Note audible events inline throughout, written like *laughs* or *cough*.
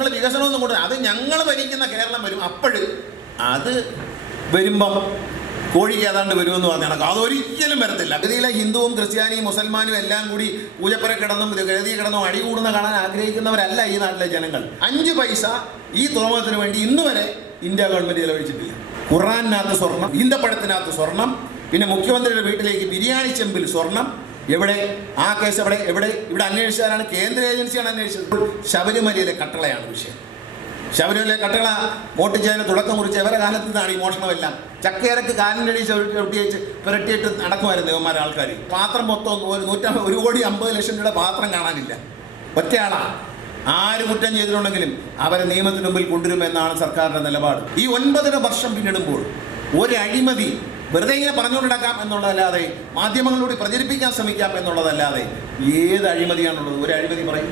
നിങ്ങൾ വികസനമൊന്നും കൊടുക്കുക അത് ഞങ്ങൾ ഭരിക്കുന്ന കേരളം വരും. അപ്പോഴ് അത് വരുമ്പം കോഴിക്ക് ഏതാണ്ട് വരുമെന്ന് പറഞ്ഞാൽ അതൊരിക്കലും വരത്തില്ല. ഗതിയിലെ ഹിന്ദുവും ക്രിസ്ത്യാനിയും മുസൽമാനും എല്ലാം കൂടി പൂജപ്പുര കിടന്നും ഗതി കിടന്നും അടി കൂടുന്ന കാണാൻ ആഗ്രഹിക്കുന്നവരല്ല ഈ നാട്ടിലെ ജനങ്ങൾ. അഞ്ച് പൈസ ഈ തുറമുഖത്തിന് വേണ്ടി ഇന്ന് വരെ ഇന്ത്യ ഗവൺമെന്റ് ചെലവഴിച്ചിട്ടില്ല. ഖുറാനകത്ത് സ്വർണം ഈന്തപ്പഴത്തിനകത്ത് സ്വർണം പിന്നെ മുഖ്യമന്ത്രിയുടെ വീട്ടിലേക്ക് ബിരിയാണി ചെമ്പിൽ സ്വർണം എവിടെ? ആ കേസ് എവിടെ? എവിടെ? ഇവിടെ അന്വേഷിച്ചാലാണ് കേന്ദ്ര ഏജൻസിയാണ് അന്വേഷിച്ചത്. ശബരിമലയിലെ കട്ടളയാണ് വിഷയം. ശബരിമലയിലെ കട്ടള വോട്ട് ചെയ്യാൻ തുടക്കം കുറിച്ച് എവരെ കാലത്ത് നിന്നാണ് ഈ മോഷണമെല്ലാം. ചക്കയരക്ക് കാലിന്റെ അടി ചവിട്ടി വെച്ച് പുരട്ടിയിട്ട് നടക്കുമായിരുന്നു ദേവന്മാരെ ആൾക്കാർ പാത്രം മൊത്തം ഒരു നൂറ്റമ്പത് ഒരു കോടി അമ്പത് ലക്ഷം രൂപയുടെ പാത്രം കാണാനില്ല. ഒറ്റയാളാണ് ആര് കുറ്റം ചെയ്തിട്ടുണ്ടെങ്കിലും അവരെ നിയമത്തിന് മുമ്പിൽ കൊണ്ടുവരുമെന്നാണ് സർക്കാരിന്റെ നിലപാട്. ഈ ഒൻപതര വർഷം പിന്നിടുമ്പോൾ ഒരു അഴിമതി വെറുതെ ഇങ്ങനെ പറഞ്ഞുകൊണ്ടിടക്കാം എന്നുള്ളതല്ലാതെ മാധ്യമങ്ങളിലൂടെ പ്രചരിപ്പിക്കാൻ ശ്രമിക്കാം എന്നുള്ളതല്ലാതെ ഏത് അഴിമതിയാണുള്ളത്? ഒരു അഴിമതി പറയും.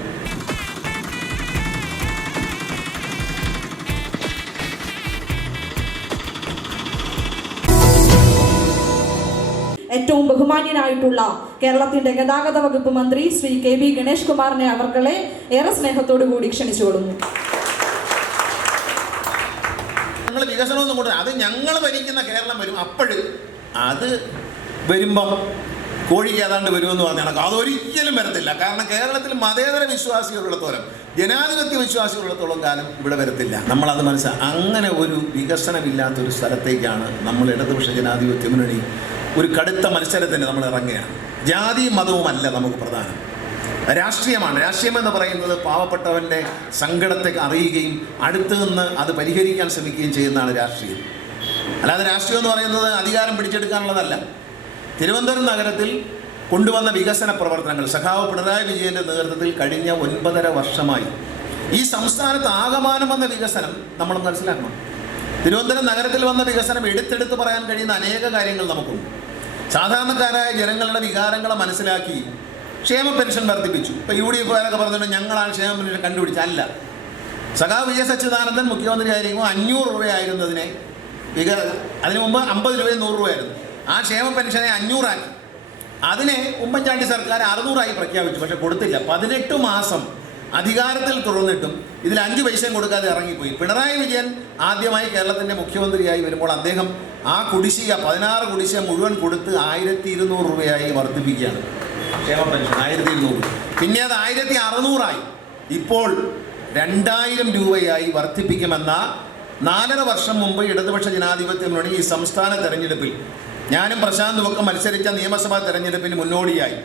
ഏറ്റവും ബഹുമാന്യനായിട്ടുള്ള കേരളത്തിന്റെ ഗതാഗത വകുപ്പ് മന്ത്രി ശ്രീ കെ വി ഗണേഷ് കുമാറിനെ അവർകളെ ഏറെ സ്നേഹത്തോടു കൂടി ക്ഷണിച്ചുകൊള്ളുന്നു. വികസനമൊന്നും കൊണ്ടുവരും. അത് ഞങ്ങൾ ഭരിക്കുന്ന കേരളം വരും. അപ്പോഴ് അത് വരുമ്പം കോഴിക്ക് ഏതാണ്ട് വരുമെന്ന് പറഞ്ഞാൽ അതൊരിക്കലും വരത്തില്ല. കാരണം കേരളത്തിൽ മതേതര വിശ്വാസികളുള്ളത്തോളം ജനാധിപത്യ വിശ്വാസികളുള്ളത്തോളം കാലം ഇവിടെ വരത്തില്ല. നമ്മളത് മനസ്സിലാക്കുക അങ്ങനെ ഒരു വികസനമില്ലാത്തൊരു സ്ഥലത്തേക്കാണ് നമ്മൾ ഇടതുപക്ഷ ജനാധിപത്യ മുന്നണി ഒരു കടുത്ത മത്സരത്തിന് നമ്മൾ ഇറങ്ങുകയാണ്. ജാതിയും മതവുമല്ല നമുക്ക് പ്രധാനം. രാഷ്ട്രീയമാണ്. രാഷ്ട്രീയം എന്ന് പറയുന്നത് പാവപ്പെട്ടവന്റെ സങ്കടത്തെ അറിയുകയും അടുത്തു നിന്ന് അത് പരിഹരിക്കാൻ ശ്രമിക്കുകയും ചെയ്യുന്നതാണ് രാഷ്ട്രീയം. അല്ലാതെ രാഷ്ട്രീയം എന്ന് പറയുന്നത് അധികാരം പിടിച്ചെടുക്കാനുള്ളതല്ല. തിരുവനന്തപുരം നഗരത്തിൽ കൊണ്ടുവന്ന വികസന പ്രവർത്തനങ്ങൾ സഖാവ് പിണറായി വിജയന്റെ നേതൃത്വത്തിൽ കഴിഞ്ഞ ഒൻപതര വർഷമായി. ഈ സംസ്ഥാനത്ത് ആകമാനം വന്ന വികസനം നമ്മൾ മനസ്സിലാക്കണം. തിരുവനന്തപുരം നഗരത്തിൽ വന്ന വികസനം എടുത്തെടുത്ത് പറയാൻ കഴിയുന്ന അനേക കാര്യങ്ങൾ നമുക്കുണ്ട്. സാധാരണക്കാരായ ജനങ്ങളുടെ വികാരങ്ങളെ മനസ്സിലാക്കി ക്ഷേമ പെൻഷൻ വർദ്ധിപ്പിച്ചു. ഇപ്പൊ യു ഡി എഫുകാരൊക്കെ പറഞ്ഞിട്ട് ഞങ്ങളാണ് ക്ഷേമ പെൻഷൻ കണ്ടുപിടിച്ചത് അല്ല സഖാവ് വിജയ സച്ചിദാനന്ദൻ മുഖ്യമന്ത്രി ആയിരിക്കുമ്പോൾ അഞ്ഞൂറ് രൂപയായിരുന്നതിനെ വിക അതിനു മുമ്പ് അമ്പത് രൂപയും നൂറ് രൂപയായിരുന്നു. ആ ക്ഷേമ പെൻഷനെ അഞ്ഞൂറാക്കി. അതിനെ ഉമ്മൻചാണ്ടി സർക്കാർ അറുന്നൂറായി പ്രഖ്യാപിച്ചു പക്ഷെ കൊടുത്തില്ല. പതിനെട്ട് മാസം അധികാരത്തിൽ തുടർന്നിട്ടും ഇതിൽ അഞ്ച് പൈസയും കൊടുക്കാതെ ഇറങ്ങിപ്പോയി. പിണറായി വിജയൻ ആദ്യമായി കേരളത്തിന്റെ മുഖ്യമന്ത്രിയായി വരുമ്പോൾ അദ്ദേഹം ആ കുടിശ്ശിക പതിനാറ് കുടിശ്ശിക മുഴുവൻ കൊടുത്ത് ആയിരത്തി ഇരുന്നൂറ് രൂപയായി വർദ്ധിപ്പിക്കുകയാണ്. ക്ഷേമ പെൻഷൻ ആയിരത്തി ഇരുന്നൂറ്. പിന്നെ അത് ആയിരത്തി അറുന്നൂറായി. ഇപ്പോൾ രണ്ടായിരം രൂപയായി വർദ്ധിപ്പിക്കുമെന്ന നാലര വർഷം മുമ്പ് ഇടതുപക്ഷ ജനാധിപത്യ മുന്നണി ഈ സംസ്ഥാന തെരഞ്ഞെടുപ്പിൽ ഞാനും പ്രശാന്തും ഒക്കെ മത്സരിച്ച നിയമസഭാ തെരഞ്ഞെടുപ്പിന് മുന്നോടിയായി.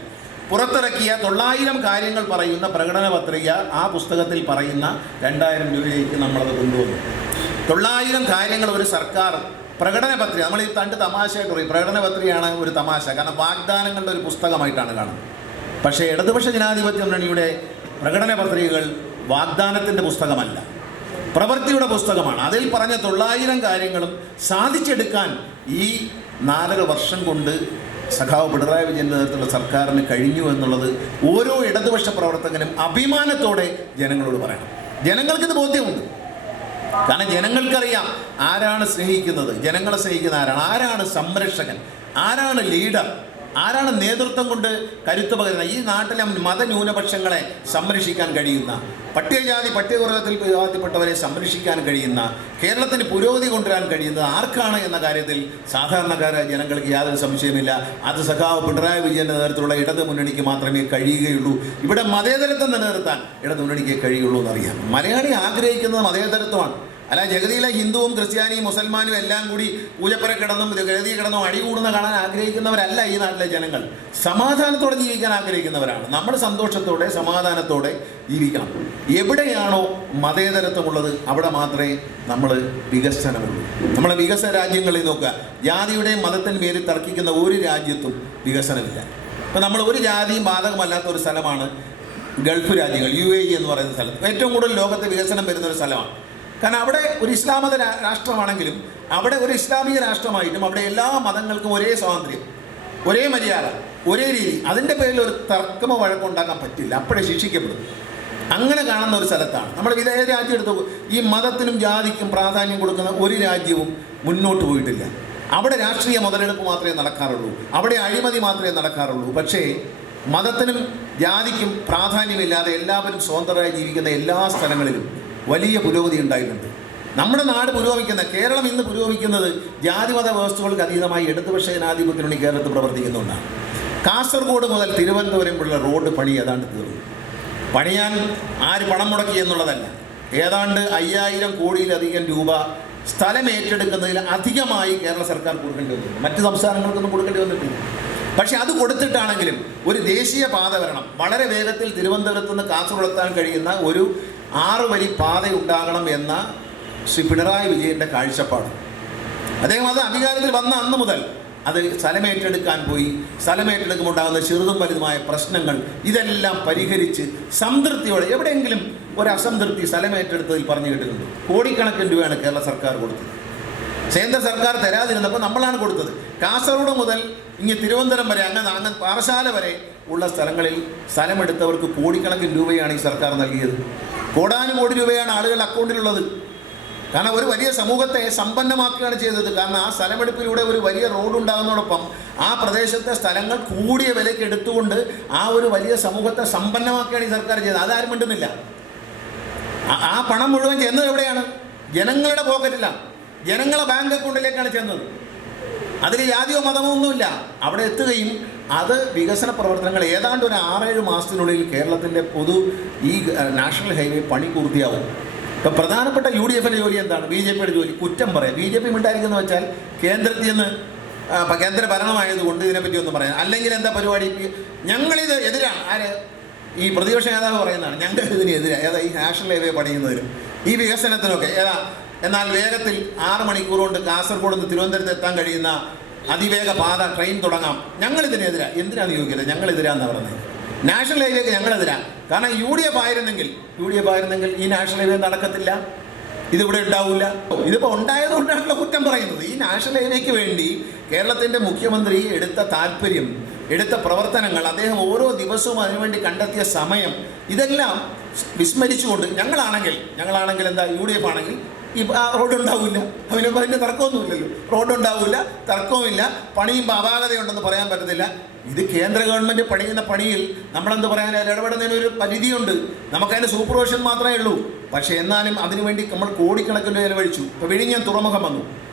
പുറത്തിറക്കിയ തൊള്ളായിരം കാര്യങ്ങൾ പറയുന്ന പ്രകടന പത്രിക ആ പുസ്തകത്തിൽ പറയുന്ന രണ്ടായിരം രൂപയിലേക്ക് നമ്മളത് കൊണ്ടുവന്നു. തൊള്ളായിരം കാര്യങ്ങൾ ഒരു സർക്കാർ പ്രകടന പത്രിക. നമ്മൾ ഈ തണ്ട് തമാശയായിട്ട് പറയും പ്രകടന പത്രികയാണ് ഒരു തമാശ. കാരണം വാഗ്ദാനങ്ങളുടെ ഒരു പുസ്തകമായിട്ടാണ് കാണുന്നത്. പക്ഷേ ഇടതുപക്ഷ ജനാധിപത്യ മുന്നണിയുടെ പ്രകടന പത്രികകൾ വാഗ്ദാനത്തിന്റെ പുസ്തകമല്ല. പ്രവൃത്തിയുടെ പുസ്തകമാണ്. അതിൽ പറഞ്ഞ തൊള്ളായിരം കാര്യങ്ങളും സാധിച്ചെടുക്കാൻ ഈ നാലര വർഷം കൊണ്ട് സഖാവ് പിണറായി വിജയന്റെ നേതൃത്വത്തിലുള്ള സർക്കാരിന് കഴിഞ്ഞു എന്നുള്ളത് ഓരോ ഇടതുപക്ഷ പ്രവർത്തകനും അഭിമാനത്തോടെ ജനങ്ങളോട് പറയണം. ജനങ്ങൾക്കിത് ബോധ്യമുണ്ട്. കാരണം ജനങ്ങൾക്കറിയാം ആരാണ് സ്നേഹിക്കുന്നത്. ജനങ്ങളെ സ്നേഹിക്കുന്ന ആരാണ്? ആരാണ് സംരക്ഷകൻ? ആരാണ് ലീഡർ? ആരാണ് നേതൃത്വം കൊണ്ട് കരുത്ത് പകരുന്നത്? ഈ നാട്ടിലെ മതന്യൂനപക്ഷങ്ങളെ സംരക്ഷിക്കാൻ കഴിയുന്ന പട്ടികജാതി പട്ടികവർഗത്തിൽ വിഭാഗത്തിൽപ്പെട്ടവരെ സംരക്ഷിക്കാൻ കഴിയുന്ന കേരളത്തിന് പുരോഗതി കൊണ്ടുവരാൻ കഴിയുന്നത് ആർക്കാണ് എന്ന കാര്യത്തിൽ സാധാരണക്കാരെ ജനങ്ങൾക്ക് യാതൊരു സംശയമില്ല അത് സഖാവ് പിണറായി വിജയന്റെ നേതൃത്വത്തിലുള്ള ഇടത് മുന്നണിക്ക് മാത്രമേ കഴിയുകയുള്ളൂ. ഇവിടെ മതേതരത്വം നിലനിർത്താൻ ഇടത് മുന്നണിക്ക് കഴിയുള്ളൂ എന്നറിയാം. മലയാളി ആഗ്രഹിക്കുന്നത് മതേതരത്വമാണ്. അല്ല ജഗതിയിലെ ഹിന്ദുവും ക്രിസ്ത്യാനിയും മുസൽമാനും എല്ലാം കൂടി പൂജപ്പുര കിടന്നും ജഗതി കിടന്നും അടി കൂടുന്ന കാണാൻ ആഗ്രഹിക്കുന്നവരല്ല ഈ നാട്ടിലെ ജനങ്ങൾ. സമാധാനത്തോടെ ജീവിക്കാൻ ആഗ്രഹിക്കുന്നവരാണ്. നമ്മൾ സന്തോഷത്തോടെ സമാധാനത്തോടെ ജീവിക്കണം. എവിടെയാണോ മതേതരത്വമുള്ളത് അവിടെ മാത്രമേ നമ്മൾ വികസനമുള്ളൂ. നമ്മളെ വികസന രാജ്യങ്ങളിൽ നോക്കുക. ജാതിയുടെയും മതത്തിന് പേരിൽ തർക്കിക്കുന്ന ഒരു രാജ്യത്തും വികസനമില്ല. ഇപ്പം നമ്മൾ ഒരു ജാതിയും ബാധകമല്ലാത്ത ഒരു സ്ഥലമാണ് ഗൾഫ് രാജ്യങ്ങൾ യു എ ഇ എന്ന് പറയുന്ന സ്ഥലം ഏറ്റവും കൂടുതൽ ലോകത്തെ വികസനം വരുന്ന ഒരു സ്ഥലമാണ്. കാരണം അവിടെ ഒരു ഇസ്ലാമത രാഷ്ട്രമാണെങ്കിലും അവിടെ ഒരു ഇസ്ലാമിക രാഷ്ട്രമായിട്ടും അവിടെ എല്ലാ മതങ്ങൾക്കും ഒരേ സ്വാതന്ത്ര്യം ഒരേ മര്യാദ ഒരേ രീതി. അതിന്റെ പേരിൽ ഒരു തർക്കമോ വഴക്കോ ഉണ്ടാക്കാൻ പറ്റില്ല. അപ്പോഴേ ശിക്ഷിക്കപ്പെടും. അങ്ങനെ കാണുന്ന ഒരു സ്ഥലത്താണ്. നമ്മൾ വിദേശ രാജ്യം എടുത്ത്. ഈ മതത്തിനും ജാതിക്കും പ്രാധാന്യം കൊടുക്കുന്ന ഒരു രാജ്യവും മുന്നോട്ട് പോയിട്ടില്ല. അവിടെ രാഷ്ട്രീയ മുതലെടുപ്പ് മാത്രമേ നടക്കാറുള്ളൂ. അവിടെ അഴിമതി മാത്രമേ നടക്കാറുള്ളൂ. പക്ഷേ മതത്തിനും ജാതിക്കും പ്രാധാന്യമില്ലാതെ എല്ലാവരും സ്വതന്ത്രരായി ജീവിക്കുന്ന എല്ലാ സ്ഥലങ്ങളിലും വലിയ പുരോഗതി ഉണ്ടായിട്ടുണ്ട്. നമ്മുടെ നാട് പുരോഗമിക്കുന്ന കേരളം ഇന്ന് പുരോഗമിക്കുന്നത് ജാതിമത വ്യവസ്ഥകൾക്ക് അതീതമായി ഇടതുപക്ഷ ജനാധിപത്യത്തിന് വേണ്ടി കേരളത്തിൽ പ്രവർത്തിക്കുന്നുണ്ടാണ് കാസർഗോഡ് മുതൽ തിരുവനന്തപുരം റോഡ് പണി ഏതാണ്ട് തീർന്നു. പണിയാൻ ആര് പണം മുടക്കി എന്നുള്ളതല്ല. ഏതാണ്ട് അയ്യായിരം കോടിയിലധികം രൂപ സ്ഥലം ഏറ്റെടുക്കുന്നതിൽ അധികമായി കേരള സർക്കാർ കൊടുക്കേണ്ടി വന്നു മറ്റ് സംസ്ഥാനങ്ങൾക്കൊന്നും കൊടുക്കേണ്ടി വന്നിട്ടില്ല. പക്ഷെ അത് കൊടുത്തിട്ടാണെങ്കിലും ഒരു ദേശീയ പാത വരണം. വളരെ വേഗത്തിൽ തിരുവനന്തപുരത്ത് നിന്ന് കാസർഗോഡ് എത്താൻ കഴിയുന്ന ഒരു ആറ് വരി പാത ഉണ്ടാകണം എന്ന ശ്രീ പിണറായി വിജയന്റെ കാഴ്ചപ്പാട്. അദ്ദേഹം അത് അധികാരത്തിൽ വന്ന അന്ന് മുതൽ അത് സ്ഥലമേറ്റെടുക്കാൻ പോയി. സ്ഥലമേറ്റെടുക്കുമ്പോൾ ഉണ്ടാകുന്ന ചെറുതും വലുതുമായ പ്രശ്നങ്ങൾ ഇതെല്ലാം പരിഹരിച്ച് സംതൃപ്തിയോടെ എവിടെയെങ്കിലും ഒരു അസംതൃപ്തി സ്ഥലമേറ്റെടുത്തതിൽ പറഞ്ഞു കേട്ടിട്ടുണ്ട്. കോടിക്കണക്കിന് രൂപയാണ് കേരള സർക്കാർ കൊടുത്തത്. കേന്ദ്ര സർക്കാർ തരാതിരുന്നപ്പോൾ നമ്മളാണ് കൊടുത്തത്. കാസർഗോഡ് മുതൽ ഇങ്ങ് തിരുവനന്തപുരം വരെ അങ്ങനെ അങ്ങനെ പാറശാല വരെ ഉള്ള സ്ഥലങ്ങളിൽ സ്ഥലമെടുത്തവർക്ക് കോടിക്കണക്കിന് രൂപയാണ് ഈ സർക്കാർ നൽകിയത്. കോടാനുകോടി രൂപയാണ് ആളുകളുടെ അക്കൗണ്ടിലുള്ളത്. കാരണം ഒരു വലിയ സമൂഹത്തെ സമ്പന്നമാക്കുകയാണ് ചെയ്തത്. കാരണം ആ സ്ഥലമെടുപ്പിലൂടെ ഒരു വലിയ റോഡ് ഉണ്ടാകുന്നതോടൊപ്പം ആ പ്രദേശത്തെ സ്ഥലങ്ങൾ കൂടിയ വിലയ്ക്ക് എടുത്തുകൊണ്ട് ആ ഒരു വലിയ സമൂഹത്തെ സമ്പന്നമാക്കുകയാണ് ഈ സർക്കാർ ചെയ്തത്. അതാരും മിണ്ടുന്നില്ല. ആ പണം മുഴുവൻ ചെന്നത് എവിടെയാണ്? ജനങ്ങളുടെ പോക്കറ്റിലാണ്. ജനങ്ങളെ ബാങ്ക് അക്കൗണ്ടിലേക്കാണ് ചെന്നത്. അതിൽ ജാതിയോ മതമോ ഒന്നുമില്ല അവിടെ എത്തുകയും അത് വികസന പ്രവർത്തനങ്ങൾ ഏതാണ്ട് ഒരു ആറേഴ് മാസത്തിനുള്ളിൽ കേരളത്തിന്റെ പൊതു ഈ നാഷണൽ ഹൈവേ പണി പൂർത്തിയാവും. ഇപ്പം പ്രധാനപ്പെട്ട യു ഡി എഫിന്റെ ജോലി എന്താണ്? ബി ജെ പിയുടെ ജോലി. കുറ്റം പറയാം. ബി ജെ പി ഉണ്ടായിരിക്കുന്ന വെച്ചാൽ കേന്ദ്രത്തിൽ നിന്ന് കേന്ദ്ര ഭരണമായതുകൊണ്ട് ഇതിനെപ്പറ്റി ഒന്നും പറയാം. അല്ലെങ്കിൽ എന്താ പരിപാടി? ഞങ്ങളിത് എതിരാണ്. ആര്? ഈ പ്രതിപക്ഷ നേതാവ് പറയുന്നതാണ്. ഞങ്ങൾ ഇതിന് എതിരാണ് ഏതാ ഈ നാഷണൽ ഹൈവേ പണിയുന്നതിനും ഈ വികസനത്തിനൊക്കെ ഏതാ? എന്നാൽ വേഗത്തിൽ ആറ് മണിക്കൂർ കൊണ്ട് കാസർഗോഡ് നിന്ന് തിരുവനന്തപുരത്ത് എത്താൻ കഴിയുന്ന അതിവേഗ പാത ട്രെയിൻ തുടങ്ങാം. ഞങ്ങളിതിനെതിരാ. എന്തിനാണ് യോഗ്യത? ഞങ്ങൾ എതിരാന്ന് പറഞ്ഞത് നാഷണൽ ഹൈവേക്ക് ഞങ്ങളെതിരാ. കാരണം യു ഡി എഫ് ആയിരുന്നെങ്കിൽ യു ഡി എഫ് ആയിരുന്നെങ്കിൽ ഈ നാഷണൽ ഹൈവേ നടക്കത്തില്ല. ഇതിവിടെ ഉണ്ടാവില്ല ഇതിപ്പോൾ ഉണ്ടായതുകൊണ്ടാണല്ലോ കുറ്റം പറയുന്നത്. ഈ നാഷണൽ ഹൈവേക്ക് വേണ്ടി കേരളത്തിന്റെ മുഖ്യമന്ത്രി എടുത്ത താല്പര്യം എടുത്ത പ്രവർത്തനങ്ങൾ അദ്ദേഹം ഓരോ ദിവസവും അതിനുവേണ്ടി കണ്ടെത്തിയ സമയം ഇതെല്ലാം വിസ്മരിച്ചുകൊണ്ട് ഞങ്ങളാണെങ്കിൽ ഞങ്ങളാണെങ്കിൽ എന്താ യു ഡി എഫ് ആണെങ്കിൽ ഈ റോഡുണ്ടാവില്ല അതിന് അതിന്റെ തർക്കമൊന്നുമില്ലല്ലോ. റോഡ് ഉണ്ടാവില്ല തർക്കവുമില്ല. പണിയും അപാകതയുണ്ടെന്ന് പറയാൻ പറ്റത്തില്ല. ഇത് കേന്ദ്ര ഗവൺമെന്റ് പണിയുന്ന പണിയിൽ നമ്മളെന്ത് പറയാൻ അതിൽ ഇടപെടുന്നതിന് ഒരു പരിധിയുണ്ട്. നമുക്കതിന്റെ സൂപ്പർവിഷൻ മാത്രമേ ഉള്ളൂ. പക്ഷേ എന്നാലും അതിനുവേണ്ടി നമ്മൾ കോടിക്കണക്കിന് ചെലവഴിച്ചു. ഇപ്പോൾ വിഴിഞ്ഞാൻ തുറമുഖം വന്നു.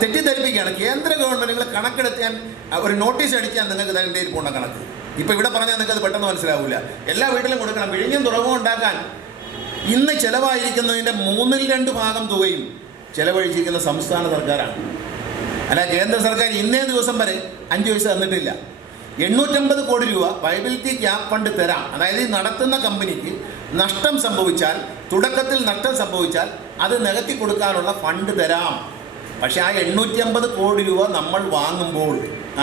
തെറ്റിദ്ധരിപ്പിക്കുകയാണ്. കേന്ദ്ര ഗവൺമെന്റുകൾ കണക്കെടുത്താൻ അഹ്, ഒരു നോട്ടീസ് അടിക്കാൻ നിങ്ങൾക്ക് തരേണ്ടി പോകേണ്ട കണക്ക്. ഇപ്പോൾ ഇവിടെ പറഞ്ഞാൽ നിങ്ങൾക്ക് അത് പെട്ടെന്ന് മനസ്സിലാവില്ല എല്ലാ വീട്ടിലും കൊടുക്കണം. വിഴിഞ്ഞും തുറവും ഉണ്ടാക്കാൻ ഇന്ന് ചെലവായിരിക്കുന്നതിന്റെ മൂന്നിൽ രണ്ട് ഭാഗം തുകയും ചെലവഴിച്ചിരിക്കുന്ന സംസ്ഥാന സർക്കാരാണ്. അല്ല കേന്ദ്ര സർക്കാർ ഇന്നേ ദിവസം വരെ അഞ്ച് പൈസ തന്നിട്ടില്ല. എണ്ണൂറ്റമ്പത് കോടി രൂപ വൈബിലിറ്റി ക്യാപ് ഫണ്ട് തരാം. അതായത് ഈ നടത്തുന്ന കമ്പനിക്ക് നഷ്ടം സംഭവിച്ചാൽ തുടക്കത്തിൽ നഷ്ടം സംഭവിച്ചാൽ അത് നികത്തി കൊടുക്കാനുള്ള ഫണ്ട് തരാം. പക്ഷെ ആ എണ്ണൂറ്റി അമ്പത് കോടി രൂപ നമ്മൾ വാങ്ങുമ്പോൾ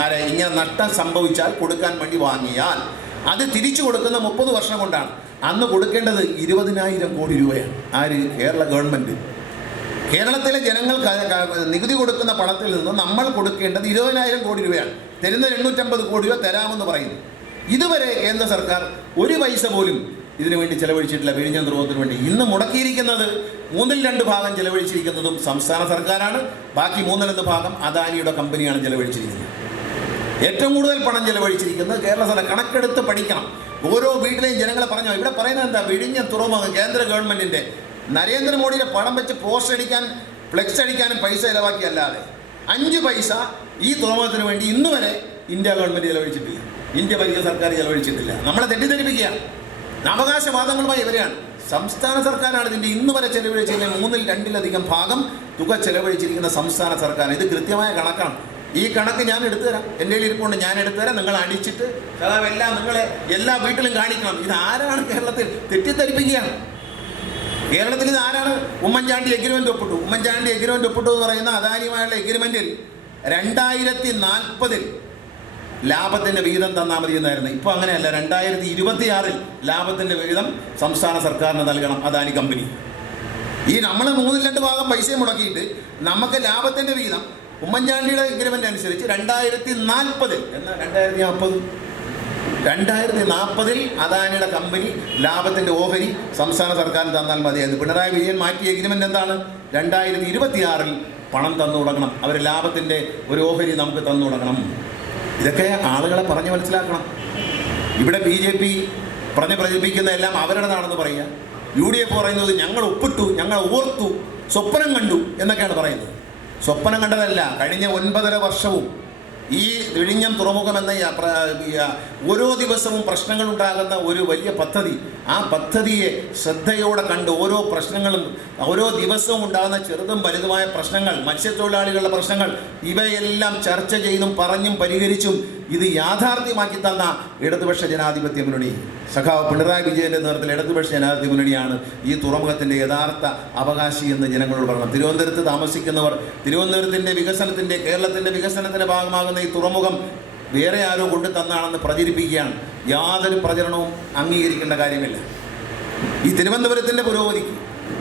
ആരെ ഇങ്ങനെ നഷ്ടം സംഭവിച്ചാൽ കൊടുക്കാൻ വേണ്ടി വാങ്ങിയാൽ അത് തിരിച്ചു കൊടുക്കുന്ന മുപ്പത് വർഷം കൊണ്ടാണ്. അന്ന് കൊടുക്കേണ്ടത് ഇരുപതിനായിരം കോടി രൂപയാണ്. ആര്? കേരള ഗവൺമെന്റ് കേരളത്തിലെ ജനങ്ങൾ നികുതി കൊടുക്കുന്ന പണത്തിൽ നിന്ന് നമ്മൾ കൊടുക്കേണ്ടത് ഇരുപതിനായിരം കോടി രൂപയാണ്. തരുന്ന എണ്ണൂറ്റമ്പത് കോടി രൂപ തരാമെന്ന് പറയുന്നു. ഇതുവരെ കേന്ദ്ര സർക്കാർ ഒരു പൈസ പോലും ഇതിനു വേണ്ടി ചെലവഴിച്ചിട്ടില്ല. വിഴിഞ്ഞ തുറമുഖത്തിന് വേണ്ടി. ഇന്ന് മുടക്കിയിരിക്കുന്നത് മൂന്നിൽ രണ്ട് ഭാഗം ചെലവഴിച്ചിരിക്കുന്നതും സംസ്ഥാന സർക്കാരാണ്. ബാക്കി മൂന്നിലൊന്ന് ഭാഗം അദാനിയുടെ കമ്പനിയാണ് ചെലവഴിച്ചിരിക്കുന്നത്. ഏറ്റവും കൂടുതൽ പണം ചെലവഴിച്ചിരിക്കുന്നത് കേരള സർക്കാർ. കണക്കെടുത്ത് പഠിക്കണം. ഓരോ വീട്ടിലെയും ജനങ്ങളെ പറഞ്ഞോ ഇവിടെ പറയുന്നത് എന്താ? വിഴിഞ്ഞ തുറമുഖം കേന്ദ്ര ഗവൺമെന്റിന്റെ. നരേന്ദ്രമോദിയുടെ പണം വെച്ച് പോസ്റ്റ് അടിക്കാൻ ഫ്ലെക്സ് അടിക്കാനും പൈസ ഇലവാക്കിയല്ലാതെ അഞ്ച് പൈസ ഈ തുറമുഖത്തിന് വേണ്ടി ഇന്ന് വരെ ഇന്ത്യ ഗവൺമെന്റ് ചെലവഴിച്ചിട്ടില്ല. ഇന്ത്യ ഭരിക്കുന്ന സർക്കാർ ചെലവഴിച്ചിട്ടില്ല. നമ്മളെ തെറ്റിദ്ധരിപ്പിക്കുകയാണ് അവകാശവാദങ്ങളുമായി ഇവരെയാണ്. സംസ്ഥാന സർക്കാരാണ് ഇതിന്റെ ഇന്ന് വരെ ചെലവഴിച്ചിരിക്കുന്ന മൂന്നിൽ രണ്ടിലധികം ഭാഗം തുക ചെലവഴിച്ചിരിക്കുന്ന സംസ്ഥാന സർക്കാർ ഇത് കൃത്യമായ കണക്കാണ്. ഈ കണക്ക് ഞാൻ എടുത്തു തരാം. എന്റെ കയ്യിൽ ഇരിപ്പുണ്ട് ഞാൻ എടുത്തു തരാം. നിങ്ങൾ അടിച്ചിട്ട് സദാവ് എല്ലാം നിങ്ങളെ എല്ലാ വീട്ടിലും കാണിക്കണം. ഇത് ആരാണ് കേരളത്തിൽ തെറ്റിദ്ധരിപ്പിക്കുകയാണ്? കേരളത്തിൽ ഇത് ആരാണ്? ഉമ്മൻചാണ്ടി എഗ്രിമെന്റ് ഒപ്പിട്ടു. ഉമ്മൻചാണ്ടി എഗ്രിമെന്റ് ഒപ്പിട്ടു എന്ന് പറയുന്ന അദാനിയുമായുള്ള എഗ്രിമെന്റിൽ രണ്ടായിരത്തി നാൽപ്പതിൽ ലാഭത്തിന്റെ വിഹിതം തന്നാൽ മതി എന്നായിരുന്നു. ഇപ്പോൾ അങ്ങനെയല്ല രണ്ടായിരത്തി ഇരുപത്തിയാറിൽ ലാഭത്തിന്റെ വിഹിതം സംസ്ഥാന സർക്കാരിന് നൽകണം അദാനി കമ്പനി. ഈ നമ്മൾ മൂന്നിൽ രണ്ട് ഭാഗം പൈസയും മുടക്കിയിട്ട് നമുക്ക് ലാഭത്തിന്റെ വിഹിതം ഉമ്മൻചാണ്ടിയുടെ എഗ്രിമെന്റ് അനുസരിച്ച് രണ്ടായിരത്തി നാൽപ്പതിൽ എന്നാൽ രണ്ടായിരത്തി നാൽപ്പത് രണ്ടായിരത്തി നാൽപ്പതിൽ അദാനിയുടെ കമ്പനി ലാഭത്തിന്റെ ഓഹരി സംസ്ഥാന സർക്കാരിന് തന്നാൽ മതിയായിരുന്നു പിണറായി വിജയൻ മാറ്റിയ എഗ്രിമെന്റ് എന്താണ്? രണ്ടായിരത്തി ഇരുപത്തിയാറിൽ പണം തന്നു തുടങ്ങണം. അവർ ലാഭത്തിന്റെ ഒരു ഓഹരി നമുക്ക് തന്നു തുടങ്ങണം. ഇതൊക്കെ ആളുകളെ പറഞ്ഞ് മനസ്സിലാക്കണം. ഇവിടെ ബി ജെ പി പറഞ്ഞ് പ്രചരിപ്പിക്കുന്ന എല്ലാം അവരുടെ നാടെന്ന് പറയുക. യു ഡി എഫ് പറയുന്നത് ഞങ്ങൾ ഒപ്പിട്ടു ഞങ്ങൾ ഓർത്തു സ്വപ്നം കണ്ടു എന്നൊക്കെയാണ് പറയുന്നത്. സ്വപ്നം കണ്ടതല്ല കഴിഞ്ഞ ഒൻപതര വർഷവും ഈ വിഴിഞ്ഞം തുറമുഖം എന്ന ഓരോ ദിവസവും പ്രശ്നങ്ങൾ ഉണ്ടാകുന്ന ഒരു വലിയ പദ്ധതി. ആ പദ്ധതിയെ ശ്രദ്ധയോടെ കണ്ട് ഓരോ പ്രശ്നങ്ങളും ഓരോ ദിവസവും ഉണ്ടാകുന്ന ചെറുതും വലുതുമായ പ്രശ്നങ്ങൾ മത്സ്യത്തൊഴിലാളികളുടെ പ്രശ്നങ്ങൾ ഇവയെല്ലാം ചർച്ച ചെയ്തും പറഞ്ഞും പരിഹരിച്ചും ഇത് യാഥാർത്ഥ്യമാക്കി തന്ന ഇടതുപക്ഷ ജനാധിപത്യ മുന്നണി. സഖാവ് പിണറായി വിജയന്റെ നേതൃത്വത്തിൽ ഇടതുപക്ഷ ജനാധിപത്യ മുന്നണിയാണ് ഈ തുറമുഖത്തിന്റെ യഥാർത്ഥ അവകാശി എന്ന് ജനങ്ങളോട് പറയണം തിരുവനന്തപുരത്ത് താമസിക്കുന്നവർ തിരുവനന്തപുരത്തിന്റെ വികസനത്തിന്റെ കേരളത്തിന്റെ വികസനത്തിന്റെ ഭാഗമാകുന്ന ഈ തുറമുഖം വേറെ ആരോ കൊണ്ടു തന്നാണെന്ന് പ്രചരിപ്പിക്കുകയാണ്. യാതൊരു പ്രചരണവും അംഗീകരിക്കേണ്ട കാര്യമില്ല. ഈ തിരുവനന്തപുരത്തിന്റെ പുരോഗതിക്ക്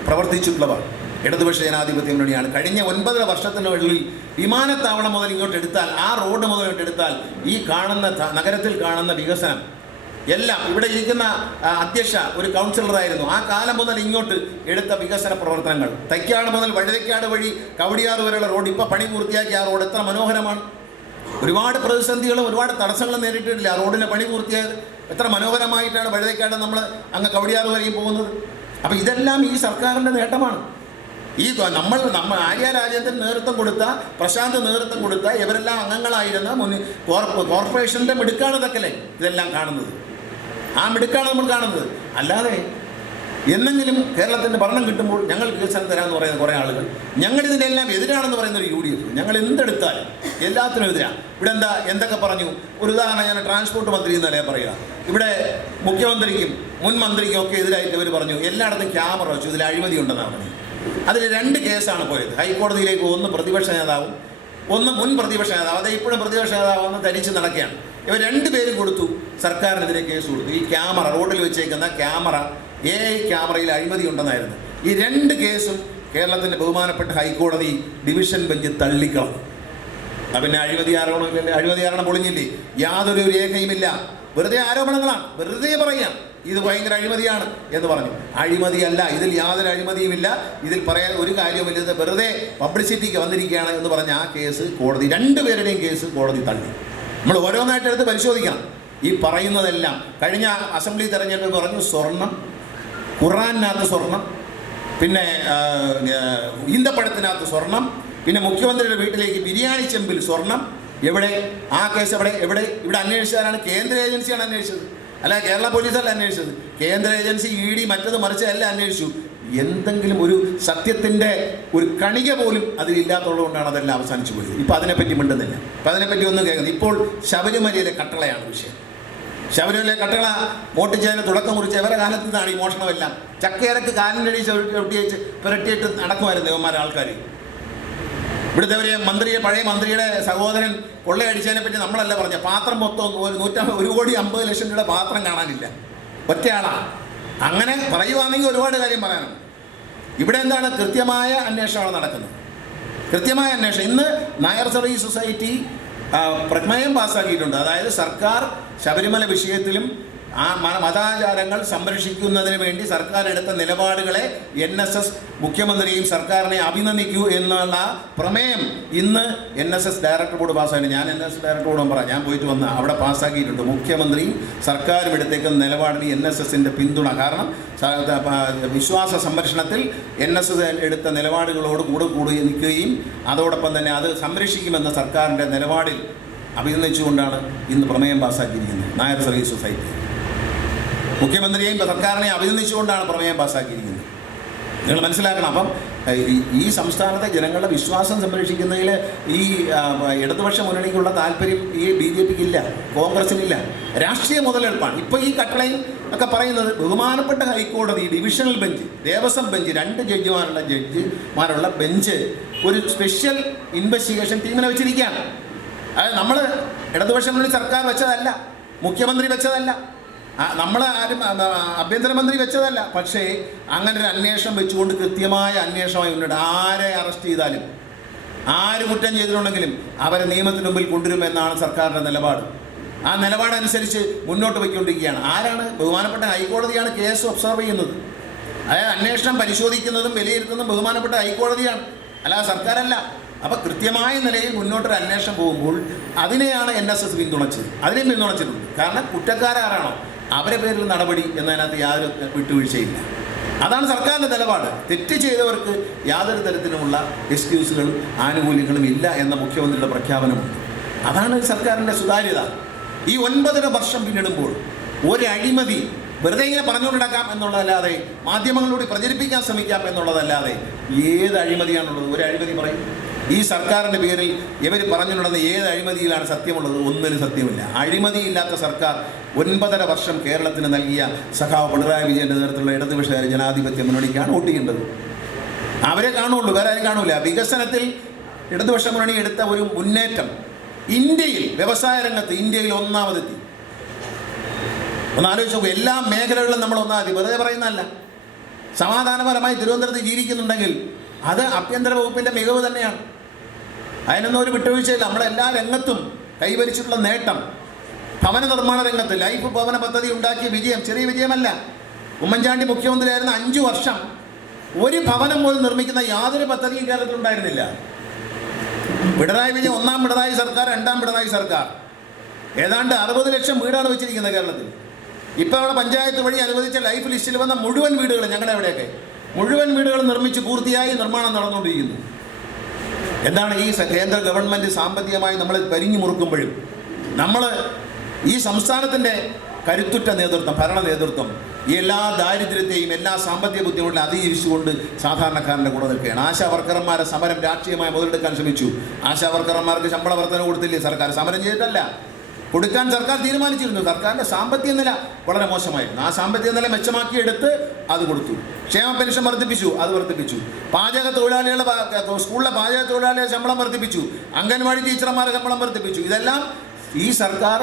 പ്രവർത്തിച്ചിട്ടുള്ളവർ ഇടതുപക്ഷ ജനാധിപത്യം മുന്നണിയാണ്. കഴിഞ്ഞ ഒൻപതര വർഷത്തിനുള്ളിൽ വിമാനത്താവളം മുതൽ ഇങ്ങോട്ട് എടുത്താൽ ആ റോഡ് മുതൽ ഇങ്ങോട്ട് എടുത്താൽ ഈ കാണുന്ന നഗരത്തിൽ കാണുന്ന വികസനം എല്ലാം ഇവിടെ ഇരിക്കുന്ന അധ്യക്ഷ ഒരു കൗൺസിലറായിരുന്നു ആ കാലം മുതൽ ഇങ്ങോട്ട് എടുത്ത വികസന പ്രവർത്തനങ്ങൾ. തൈക്കാട് മുതൽ വഴുതയ്ക്കാട് വഴി കവടിയാറ് വരെയുള്ള റോഡ് ഇപ്പോൾ പണി പൂർത്തിയാക്കി ആ റോഡ് എത്ര മനോഹരമാണ്. ഒരുപാട് പ്രതിസന്ധികളും ഒരുപാട് തടസ്സങ്ങളും നേരിട്ടിട്ടില്ല. ആ റോഡിന്റെ പണി പൂർത്തിയായത് എത്ര മനോഹരമായിട്ടാണ് വഴുതയ്ക്കാട് നമ്മൾ അങ്ങ് കവടിയാറ് വരെയും പോകുന്നത്. അപ്പോൾ ഇതെല്ലാം ഈ സർക്കാരിന്റെ നേട്ടമാണ്. ഈ നമ്മൾ നമ്മൾ ആര്യ രാജേന്ദ്രൻ നേതൃത്വം കൊടുത്ത പ്രശാന്ത് നേതൃത്വം കൊടുത്ത ഇവരെല്ലാം അംഗങ്ങളായിരുന്ന കോർപ്പ കോർപ്പറേഷന്റെ മിടുക്കാണ് ഇതൊക്കെ ഇതെല്ലാം കാണുന്നത്. ആ മിടുക്കാണ് നമ്മൾ കാണുന്നത്. അല്ലാതെ എന്നെങ്കിലും കേരളത്തിന്റെ ഭരണം കിട്ടുമ്പോൾ ഞങ്ങൾ വികസനം തരാമെന്ന് പറയുന്ന കുറേ ആളുകൾ. ഞങ്ങൾ ഇതിനെല്ലാം എതിരാണെന്ന് പറയുന്ന ഒരു യു ഡി എഫ്. ഞങ്ങൾ എന്തെടുത്താലും എല്ലാത്തിനും എതിരാണ് ഇവിടെ എന്താ എന്തൊക്കെ പറഞ്ഞു? ഒരു ഉദാഹരണം ഞാൻ ട്രാൻസ്പോർട്ട് മന്ത്രി എന്നല്ലേ പറയുക. ഇവിടെ മുഖ്യമന്ത്രിക്കും മുൻ മന്ത്രിക്കും ഒക്കെ എതിരായിട്ട് ഇവർ പറഞ്ഞു. എല്ലായിടത്തും ക്യാമറ വെച്ചു. ഇതിൽ അഴിമതി ഉണ്ടെന്നാണ്. പറഞ്ഞത് അതിൽ രണ്ട് കേസാണ് പോയത്. ഹൈക്കോടതിയിലേക്ക് ഒന്ന് പ്രതിപക്ഷ നേതാവും ഒന്ന് മുൻ പ്രതിപക്ഷ നേതാവ് അതെ ഇപ്പോഴും പ്രതിപക്ഷ നേതാവെന്ന് ധരിച്ച് നടക്കുകയാണ്. ഇവർ രണ്ടുപേരും കൊടുത്തു സർക്കാരിനെതിരെ കേസ് കൊടുത്തു. ഈ ക്യാമറ റോഡിൽ വെച്ചേക്കുന്ന ക്യാമറ എ ഐ ക്യാമറയിൽ അഴിമതി ഉണ്ടെന്നായിരുന്നു. ഈ രണ്ട് കേസും കേരളത്തിന്റെ ബഹുമാനപ്പെട്ട ഹൈക്കോടതി ഡിവിഷൻ ബെഞ്ച് തള്ളിക്കളഞ്ഞു. പിന്നെ അഴിമതി ആരോപണം അഴിമതി ആരോപണം പൊളിഞ്ഞില്ലേ? യാതൊരു രേഖയുമില്ല. വെറുതെ ആരോപണങ്ങളാണ്. വെറുതെ പറയാം. ഇത് ഭയങ്കര അഴിമതിയാണ് എന്ന് പറഞ്ഞു. അഴിമതിയല്ല ഇതിൽ യാതൊരു അഴിമതിയുമില്ല. ഇതിൽ പറയാൻ ഒരു കാര്യവുമില്ല. വെറുതെ പബ്ലിസിറ്റിക്ക് വന്നിരിക്കുകയാണ് എന്ന് പറഞ്ഞ ആ കേസ് കോടതി രണ്ടുപേരുടെയും കേസ് കോടതി തള്ളി. നമ്മൾ ഓരോന്നായിട്ട് എടുത്ത് പരിശോധിക്കണം. ഈ പറയുന്നതെല്ലാം കഴിഞ്ഞ അസംബ്ലി തെരഞ്ഞെടുപ്പ് പറഞ്ഞു സ്വർണം ഖുറാനകത്ത് സ്വർണം പിന്നെ ഈന്തപ്പഴത്തിനകത്ത് സ്വർണം പിന്നെ മുഖ്യമന്ത്രിയുടെ വീട്ടിലേക്ക് ബിരിയാണി ചെമ്പിൽ സ്വർണം എവിടെ? ആ കേസ് എവിടെ? എവിടെ? ഇവിടെ അന്വേഷിച്ചാലാണ് കേന്ദ്ര ഏജൻസിയാണ് അന്വേഷിച്ചത്. അല്ല കേരള പോലീസല്ല അന്വേഷിച്ചത്. കേന്ദ്ര ഏജൻസി ഇ ഡി മറ്റത് മറിച്ച് എല്ലാം അന്വേഷിച്ചു. എന്തെങ്കിലും ഒരു സത്യത്തിന്റെ ഒരു കണിക പോലും അതിലില്ലാത്തതുകൊണ്ട് കൊണ്ടാണ് അതെല്ലാം അവസാനിച്ചു പോയത്. ഇപ്പം അതിനെപ്പറ്റി മിണ്ടുന്നില്ല. ഇപ്പം അതിനെപ്പറ്റി ഒന്നും കേൾക്കുന്നത് ഇപ്പോൾ ശബരിമലയിലെ കട്ടളയാണ് വിഷയം. ശബരിമലയിലെ കട്ടള വോട്ട് മോട്ടിച്ചതിന് തുടക്കം കുറിച്ച് എവരെ കാലത്ത് നിന്നാണ് ഈ മോഷണമെല്ലാം. ചക്കയിറക്ക് കാലിന്റെ അടി ചവിട്ടി വെച്ച് പുരട്ടിയിട്ട് നടക്കുമായിരുന്നു ദേവന്മാരെ ആൾക്കാർ ഇവിടുത്തെ ഒരു മന്ത്രിയെ പഴയ മന്ത്രിയുടെ സഹോദരൻ കൊള്ളയടിച്ചതിനെ പറ്റി നമ്മളല്ല പറഞ്ഞ. പാത്രം മൊത്തം ഒരു നൂറ്റമ്പത് ഒരു കോടി അമ്പത് ലക്ഷം രൂപയുടെ പാത്രം കാണാനില്ല. ഒറ്റയാളാണ് അങ്ങനെ പറയുവാണെങ്കിൽ ഒരുപാട് കാര്യം പറയാനുണ്ട്. ഇവിടെ എന്താണ് കൃത്യമായ അന്വേഷണമാണ് നടക്കുന്നത്? കൃത്യമായ അന്വേഷണം. ഇന്ന് നായർ സർവീസ് സൊസൈറ്റി പ്രമേയം പാസ്സാക്കിയിട്ടുണ്ട്. അതായത് സർക്കാർ ശബരിമല വിഷയത്തിലും ആ മതാചാരങ്ങൾ സംരക്ഷിക്കുന്നതിന് വേണ്ടി സർക്കാർ എടുത്ത നിലപാടുകളെ എൻ എസ് എസ് മുഖ്യമന്ത്രിയും സർക്കാരിനെ അഭിനന്ദിക്കൂ എന്നുള്ള പ്രമേയം ഇന്ന് N S S director board പാസ്സാക്കി ഞാൻ എൻ എസ് ഡയറക്ടർ ബോർഡും പറ ഞാൻ പോയിട്ട് വന്ന് അവിടെ പാസ്സാക്കിയിട്ടുണ്ട്. മുഖ്യമന്ത്രി സർക്കാരും എടുത്തേക്കുന്ന നിലപാടിന് എൻ എസ് എസിന്റെ പിന്തുണ. കാരണം വിശ്വാസ സംരക്ഷണത്തിൽ എൻ എസ് എസ് എടുത്ത നിലപാടുകളോട് കൂടെ കൂടി നിൽക്കുകയും അതോടൊപ്പം തന്നെ അത് സംരക്ഷിക്കുമെന്ന സർക്കാരിന്റെ നിലപാടിൽ അഭിനന്ദിച്ചുകൊണ്ടാണ് ഇന്ന് പ്രമേയം പാസ്സാക്കിയിരിക്കുന്നത്. Nair service society. മുഖ്യമന്ത്രിയെയും സർക്കാരിനെയും അഭിനന്ദിച്ചുകൊണ്ടാണ് പ്രമേയം പാസ്സാക്കിയിരിക്കുന്നത്. നിങ്ങൾ മനസ്സിലാക്കണം അപ്പം ഈ- സംസ്ഥാനത്തെ ജനങ്ങളുടെ വിശ്വാസം സംരക്ഷിക്കുന്നതിൽ ഈ ഇടതുപക്ഷ മുന്നണിക്കുള്ള താല്പര്യം ഈ ബി ജെ പിക്ക് ഇല്ല കോൺഗ്രസിനില്ല. രാഷ്ട്രീയ മുതലെടുപ്പാണ്. ഇപ്പോൾ ഈ കട്ടളയും ഒക്കെ പറയുന്നത് ബഹുമാനപ്പെട്ട ഹൈക്കോടതി ഡിവിഷണൽ ബെഞ്ച് ദേവസ്വം ബെഞ്ച് രണ്ട് ജഡ്ജിമാരുള്ള ജഡ്ജിമാരുള്ള ബെഞ്ച് ഒരു സ്പെഷ്യൽ ഇൻവെസ്റ്റിഗേഷൻ ടീമിനെ വെച്ചിരിക്കുകയാണ്. അതായത് നമ്മൾ ഇടതുപക്ഷ മുന്നണി സർക്കാർ വെച്ചതല്ല മുഖ്യമന്ത്രി വെച്ചതല്ല നമ്മൾ ആരും ആഭ്യന്തരമന്ത്രി വെച്ചതല്ല. പക്ഷേ അങ്ങനെ ഒരു അന്വേഷണം വെച്ചുകൊണ്ട് കൃത്യമായ അന്വേഷണമായി മുന്നോട്ട് ആരെ അറസ്റ്റ് ചെയ്താലും ആര് കുറ്റം ചെയ്തിട്ടുണ്ടെങ്കിലും അവരെ നിയമത്തിന് മുമ്പിൽ കൊണ്ടുവരുമെന്നാണ് സർക്കാരിന്റെ നിലപാട്. ആ നിലപാടനുസരിച്ച് മുന്നോട്ട് പോയിക്കൊണ്ടിരിക്കുകയാണ്. ആരാണ്? ബഹുമാനപ്പെട്ട ഹൈക്കോടതിയാണ് കേസ് ഒബ്സർവ് ചെയ്യുന്നത്. അതായത് അന്വേഷണം പരിശോധിക്കുന്നതും വിലയിരുത്തുന്നതും ബഹുമാനപ്പെട്ട ഹൈക്കോടതിയാണ്. അല്ലാതെ സർക്കാരല്ല. അപ്പോൾ കൃത്യമായ നിലയിൽ മുന്നോട്ടൊരു അന്വേഷണം പോകുമ്പോൾ അതിനെയാണ് എൻ എസ് എസ് പിന്തുണച്ചത്. അതിനെയും പിന്തുണച്ചിട്ടുണ്ട്. കാരണം കുറ്റക്കാരാരാണോ? അവരെ പേരിൽ നടപടി എന്നതിനകത്ത് യാതൊരു വിട്ടുവീഴ്ചയില്ല. അതാണ് സർക്കാരിന്റെ നിലപാട്. തെറ്റ് ചെയ്തവർക്ക് യാതൊരു തരത്തിലുമുള്ള എക്സ്ക്യൂസുകളും ആനുകൂല്യങ്ങളും ഇല്ല എന്ന മുഖ്യമന്ത്രിയുടെ പ്രഖ്യാപനമുണ്ട്. അതാണ് സർക്കാരിന്റെ സുതാര്യത. ഈ ഒൻപതര വർഷം പിന്നിടുമ്പോൾ ഒരു അഴിമതി വെറുതെ ഇങ്ങനെ പറഞ്ഞുകൊണ്ടിടക്കാം എന്നുള്ളതല്ലാതെ മാധ്യമങ്ങളിലൂടെ പ്രചരിപ്പിക്കാൻ ശ്രമിക്കാം എന്നുള്ളതല്ലാതെ ഏത് അഴിമതിയാണുള്ളത്? ഒരു അഴിമതി പറയും. ഈ സർക്കാരിന്റെ പേരിൽ ഇവർ പറഞ്ഞിട്ടുള്ളത് ഏത് അഴിമതിയിലാണ് സത്യമുള്ളത്? ഒന്നിനും സത്യമില്ല. അഴിമതിയില്ലാത്ത സർക്കാർ ഒൻപതര വർഷം കേരളത്തിന് നൽകിയ സഖാവ് പിണറായി വിജയന്റെ നേതൃത്വത്തിലുള്ള ഇടതുപക്ഷ ജനാധിപത്യ മുന്നണിക്കാണ് വോട്ട് ചെയ്യേണ്ടത്. അവരെ കാണുള്ളൂ വേറെ ആരും കാണൂല. വികസനത്തിൽ ഇടതുപക്ഷ മുന്നണി എടുത്ത ഒരു മുന്നേറ്റം ഇന്ത്യയിൽ വ്യവസായ രംഗത്ത് ഇന്ത്യയിൽ ഒന്നാമതെത്തി. ഒന്ന് ആലോചിച്ച് നോക്കൂ. എല്ലാ മേഖലകളിലും നമ്മൾ ഒന്നാമതി വെറുതെ പറയുന്നതല്ല. സമാധാനപരമായി തിരുവനന്തപുരത്ത് ജീവിക്കുന്നുണ്ടെങ്കിൽ അത് ആഭ്യന്തര വകുപ്പിന്റെ മികവ് തന്നെയാണ്. അതിനൊന്നും ഒരു വിട്ടുവീഴ്ചയില്ല. നമ്മളെല്ലാ രംഗത്തും കൈവരിച്ചിട്ടുള്ള നേട്ടം. ഭവന നിർമ്മാണ രംഗത്ത് ലൈഫ് ഭവന പദ്ധതി ഉണ്ടാക്കിയ വിജയം ചെറിയ വിജയമല്ല. ഉമ്മൻചാണ്ടി മുഖ്യമന്ത്രിയായിരുന്ന അഞ്ചു വർഷം ഒരു ഭവനം പോലും നിർമ്മിക്കുന്ന യാതൊരു പദ്ധതിയും കേരളത്തിൽ ഉണ്ടായിരുന്നില്ല. പിണറായി വിജയൻ ഒന്നാം പിണറായി സർക്കാർ രണ്ടാം പിണറായി സർക്കാർ. ഏതാണ്ട് അറുപത് ലക്ഷം വീടാണ് വെച്ചിരിക്കുന്നത് കേരളത്തിൽ. ഇപ്പോൾ അവിടെ പഞ്ചായത്ത് വഴി അനുവദിച്ച ലൈഫ് ലിസ്റ്റിൽ വന്ന മുഴുവൻ വീടുകൾ ഞങ്ങളുടെ എവിടെയൊക്കെ മുഴുവൻ വീടുകൾ നിർമ്മിച്ച് പൂർത്തിയായി നിർമ്മാണം നടന്നുകൊണ്ടിരിക്കുന്നു. എന്താണ് ഈ കേന്ദ്ര ഗവൺമെന്റ് സാമ്പത്തികമായി നമ്മളെ പരിഞ്ഞു മുറുക്കുമ്പോഴും നമ്മൾ ഈ സംസ്ഥാനത്തിന്റെ കരുത്തുറ്റ നേതൃത്വം ഭരണ നേതൃത്വം എല്ലാ ദാരിദ്ര്യത്തെയും എല്ലാ സാമ്പത്തിക ബുദ്ധിമുട്ടിലും അതിജീവിച്ചുകൊണ്ട് സാധാരണക്കാരന്റെ കൂടെ നിൽക്കുകയാണ്. ആശാ വർക്കർമാരെ സമരം രാഷ്ട്രീയമായി മുതലെടുക്കാൻ ശ്രമിച്ചു. ആശാ വർക്കർമാർക്ക് ശമ്പള വർധന കൊടുത്തില്ലേ സർക്കാർ? സമരം ചെയ്തിട്ടല്ല. കൊടുക്കാൻ സർക്കാർ തീരുമാനിച്ചിരുന്നു. സർക്കാരിന്റെ സാമ്പത്തിക നില വളരെ മോശമായിരുന്നു. ആ സാമ്പത്തിക നില മെച്ചമാക്കിയെടുത്ത് അത് കൊടുത്തു. ക്ഷേമ പെൻഷൻ വർദ്ധിപ്പിച്ചു അത് വർദ്ധിപ്പിച്ചു. പാചക തൊഴിലാളികളുടെ സ്കൂളിലെ പാചക തൊഴിലാളികളുടെ ശമ്പളം വർദ്ധിപ്പിച്ചു. അംഗൻവാടി ടീച്ചർമാരുടെ ശമ്പളം വർദ്ധിപ്പിച്ചു. ഇതെല്ലാം ഈ സർക്കാർ